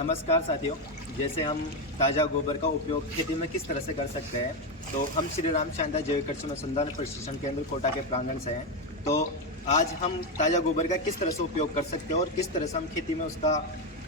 नमस्कार साथियों, जैसे हम ताज़ा गोबर का उपयोग खेती में किस तरह से कर सकते हैं, तो हम श्री राम शांता जैविक कृषि अनुसंधान प्रशिक्षण केंद्र कोटा के प्रांगण से हैं। तो आज हम ताज़ा गोबर का किस तरह से उपयोग कर सकते हैं और किस तरह से हम खेती में उसका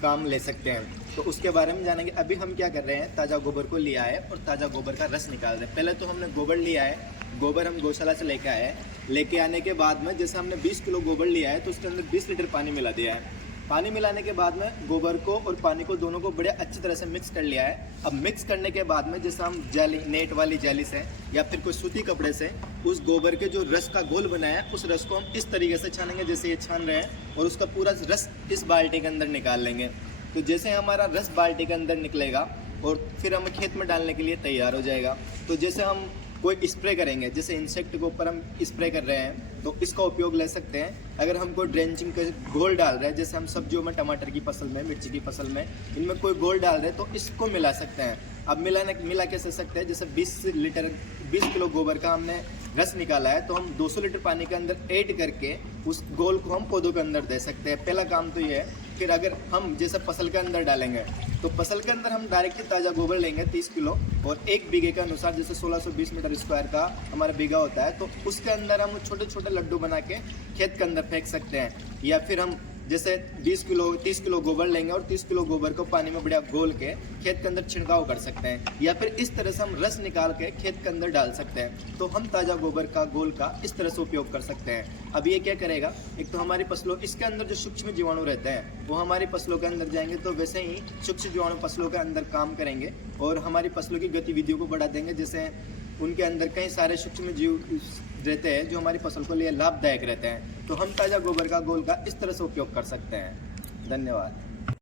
काम ले सकते हैं, तो उसके बारे में जानेंगे। अभी हम क्या कर रहे हैं, ताज़ा गोबर को लिया है और ताज़ा गोबर का रस निकाल रहे हैं। पहले तो हमने गोबर लिया है, गोबर हम गौशाला से लेके आए हैं। लेके आने के बाद में जैसे हमने 20 किलो गोबर लिया है तो उसके अंदर 20 लीटर पानी मिला दिया है। पानी मिलाने के बाद में गोबर को और पानी को दोनों को बड़े अच्छी तरह से मिक्स कर लिया है। अब मिक्स करने के बाद में जैसे हम जाली, नेट वाली जाली से या फिर कोई सूती कपड़े से उस गोबर के जो रस का घोल बनाया है उस रस को हम इस तरीके से छानेंगे जैसे ये छान रहे हैं, और उसका पूरा रस इस बाल्टी के अंदर निकाल लेंगे। तो जैसे हमारा रस बाल्टी के अंदर निकलेगा और फिर हम खेत में डालने के लिए तैयार हो जाएगा। तो जैसे हम कोई स्प्रे करेंगे, जैसे इंसेक्ट के ऊपर हम स्प्रे कर रहे हैं तो इसका उपयोग ले सकते हैं। अगर हम कोई ड्रेंचिंग का घोल डाल रहे हैं, जैसे हम सब्जियों में, टमाटर की फसल में, मिर्ची की फसल में, इनमें कोई घोल डाल रहे हैं तो इसको मिला सकते हैं। अब मिला कैसे सकते हैं, जैसे 20 किलो गोबर का हमने रस निकाला है तो हम 200 लीटर पानी के अंदर ऐड करके उस घोल को हम पौधों के अंदर दे सकते हैं। पहला काम तो ये है। फिर अगर हम जैसे फसल के अंदर डालेंगे तो फसल के अंदर हम डायरेक्ट ताज़ा गोबर लेंगे 30 किलो, और 1 बीघे के अनुसार जैसे 1620 मीटर स्क्वायर का हमारा बीघा होता है, तो उसके अंदर हम छोटे छोटे लड्डू बना के खेत के अंदर फेंक सकते हैं। या फिर हम जैसे 30 किलो गोबर लेंगे और 30 किलो गोबर को पानी में बढ़िया घोल के खेत के अंदर छिड़काव कर सकते हैं। या फिर इस तरह से हम रस निकाल के खेत के अंदर डाल सकते हैं। तो हम ताज़ा गोबर का घोल का इस तरह से उपयोग कर सकते हैं। अब ये क्या करेगा, एक तो हमारी फसलों, इसके अंदर जो सूक्ष्म जीवाणु रहते हैं वो हमारी फसलों के अंदर जाएंगे, तो वैसे ही सूक्ष्म जीवाणु फसलों के अंदर काम करेंगे और हमारी फसलों की गतिविधियों को बढ़ा देंगे। जैसे उनके अंदर कई सारे सूक्ष्म जीव रहते हैं जो हमारी फसल को लिए लाभदायक रहते हैं। तो हम ताज़ा गोबर का घोल का इस तरह से उपयोग कर सकते हैं। धन्यवाद।